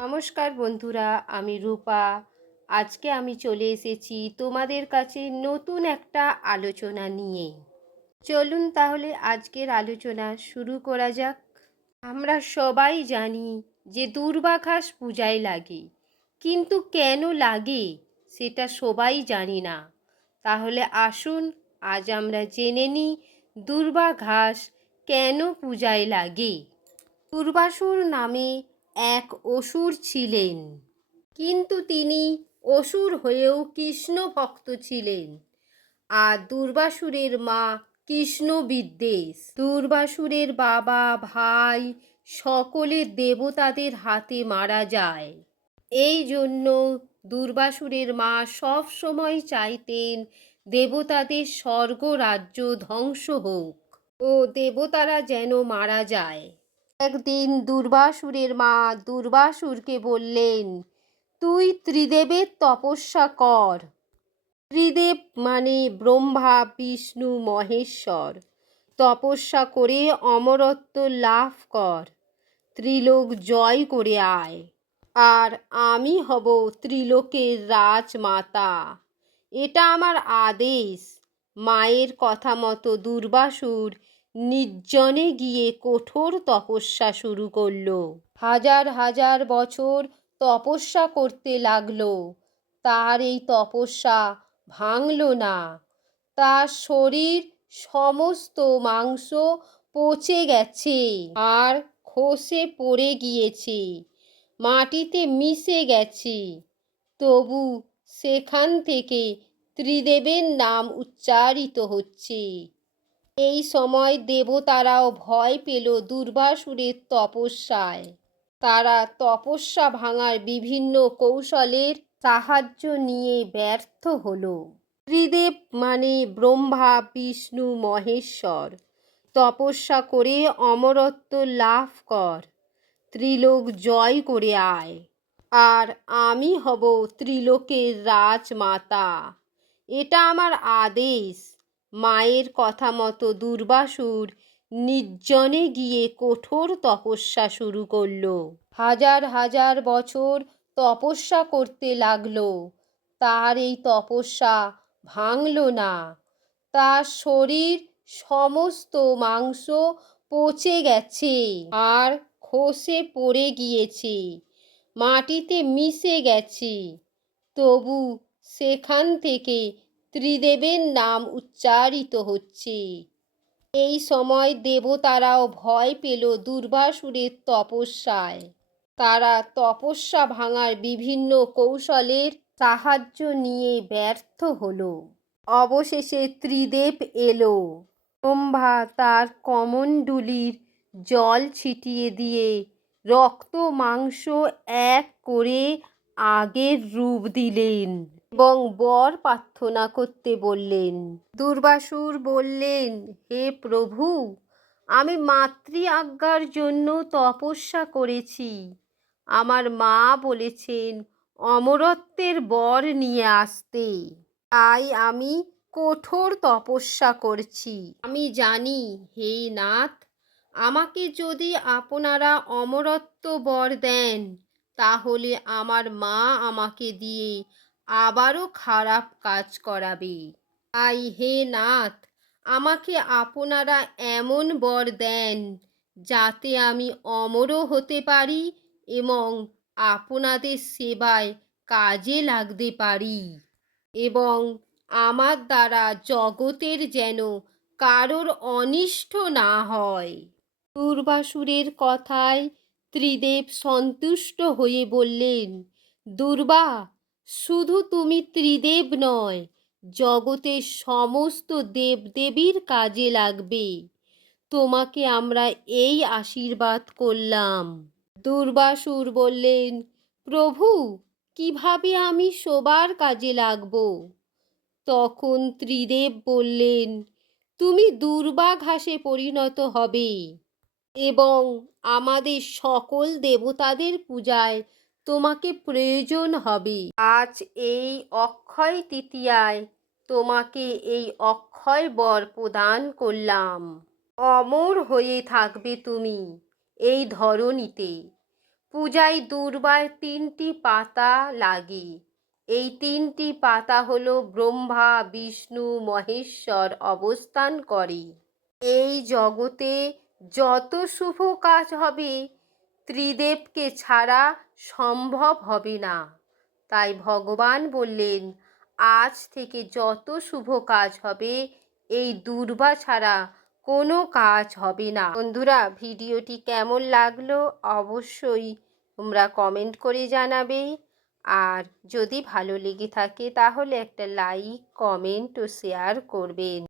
নমস্কার বন্ধুরা, আমি রূপা। আজকে আমি চলে এসেছি তোমাদের কাছে নতুন একটা আলোচনা নিয়ে। চলুন তাহলে আজকের আলোচনা শুরু করা যাক। আমরা সবাই জানি যে দুর্বাঘাস পূজায় লাগে, কিন্তু কেন লাগে সেটা সবাই জানি না। তাহলে আসুন, আজ আমরা জেনে নিই দুর্বাঘাস কেন পূজায় লাগে। দুর্বাসুর নামে এক অসুর ছিলেন। কিন্তু তিনি অসুর হয়েও কৃষ্ণ ভক্ত ছিলেন। আর দুর্বাসুরের মা কৃষ্ণ বিদ্বেষ। দুর্বাসুরের বাবা, ভাই সকলে দেবতাদের হাতে মারা যায়। এই জন্য দুর্বাসুরের মা সব সময় চাইতেন দেবতাদের স্বর্গ রাজ্য ধ্বংস হোক ও দেবতারা যেন মারা যায়। একদিন দুর্বাসুরের মা দুর্বাসুরকে বললেন, তুই ত্রিদেবের তপস্যা কর। ত্রিদেব মানে ব্রহ্মা, বিষ্ণু, মহেশ্বর, তপস্যা করে অমরত্ব লাভ কর। ত্রিলোক জয় করে আয়। আর আমি হব ত্রিলোকের রাজমাতা। এটা আমার আদেশ। মায়ের কথা মতো দুর্বাসুর নির্জনে গিয়ে কঠোর তপস্যা শুরু করল। হাজার হাজার বছর তপস্যা করতে লাগল। তার এই তপস্যা ভাঙল না। তার শরীর সমস্ত মাংস পচে গেছে আর খসে পড়ে গিয়েছে। মাটিতে মিশে গেছে। তবু সেখান থেকে ত্রিদেবের নাম উচ্চারিত হচ্ছে। এই সময় দেবতারাও ভয় পেল দুর্বাসুরের তপস্যায়। তারা তপস্যা ভাঙার বিভিন্ন কৌশলের সাহায্য নিয়ে ব্যর্থ হলো। ত্রিদেব মানে ব্রহ্মা, বিষ্ণু, মহেশ্বর। তপস্যা করে অমরত্ব লাভ কর। ত্রিলোক জয় করে আয়। আর আমি হব ত্রিলোকের রাজমাতা। এটা আমার আদেশ। মায়ের কথা মতো দুর্বাসুর নির্জনে গিয়ে কঠোর তপস্যা শুরু করল। হাজার হাজার বছর তপস্যা করতে লাগল। তার এই তপস্যা ভাঙল না। তার শরীর সমস্ত মাংস পচে গেছে আর খসে পড়ে গিয়েছে। মাটিতে মিশে গেছে। তবু সেখান থেকে ত্রিদেবের নাম উচ্চারিত হচ্ছে। এই সময় দেবতারাও ভয় পেল দুর্বাসুরের তপস্যায়। তারা তপস্যা ভাঙার বিভিন্ন কৌশলের সাহায্য নিয়ে ব্যর্থ হলো। অবশেষে ত্রিদেব এলো। ব্রহ্মা তার কমণ্ডুলির জল ছিটিয়ে দিয়ে রক্ত মাংস এক করে আগের রূপ দিলেন। এবং বর প্রার্থনা করতে বললেন, দুর্বাসুর বললেন, হে প্রভু, আমি মাতৃ আজ্ঞার জন্য তপস্যা করেছি। আমার মা বলেছেন, অমরত্বের বর নিয়ে আসতে। তাই আমি কঠোর তপস্যা করছি। আমি জানি, হে নাথ, আমাকে যদি আপনারা অমরত্ব বর দেন, তাহলে আমার মা আমাকে দিয়ে আবারও খারাপ কাজ করাবে। তাই হে নাথ, আমাকে আপনারা এমন বর দেন যাতে আমি অমরও হতে পারি এবং আপনাদের সেবায় কাজে লাগতে পারি এবং আমার দ্বারা জগতের যেন কারোর অনিষ্ট না হয়। দুর্বাসুরের কথায় ত্রিদেব সন্তুষ্ট হয়ে বললেন, দুর্বা শুধু তুমি ত্রিদেব নয় জগতের সমস্ত দেবদেবীর কাজে লাগবে। তোমাকে আমরা এই আশীর্বাদ করলাম। দুর্বাসুর বললেন, প্রভু, কীভাবে আমি সবার কাজে লাগব? তখন ত্রিদেব বললেন, তুমি দুর্বা ঘাসে পরিণত হবে এবং আমাদের সকল দেবতাদের পূজায় তোমাকে প্রয়োজন হবে। আজ এই অক্ষয় তৃতীয়ায় তোমাকে এই অক্ষয় বর প্রদান করলাম। অমর হয়ে থাকবে তুমি এই ধরনীতে পূজায় দুর্বার তিনটি পাতা লাগে। এই তিনটি পাতা হল ব্রহ্মা, বিষ্ণু, মহেশ্বর অবস্থান করে। এই জগতে যত শুভ কাজ হবে ত্রিদেবকে ছাড়া সম্ভব হবে না। তাই ভগবান বললেন, আজ থেকে যত শুভ কাজ হবে, এই দুর্বা ছাড়া কোনো কাজ হবে না। বন্ধুরা, ভিডিওটি কেমন লাগল অবশ্যই তোমরা কমেন্ট করে জানাবে। আর যদি ভালো লেগে থাকে, তাহলে একটা লাইক কমেন্ট ও শেয়ার করবেন।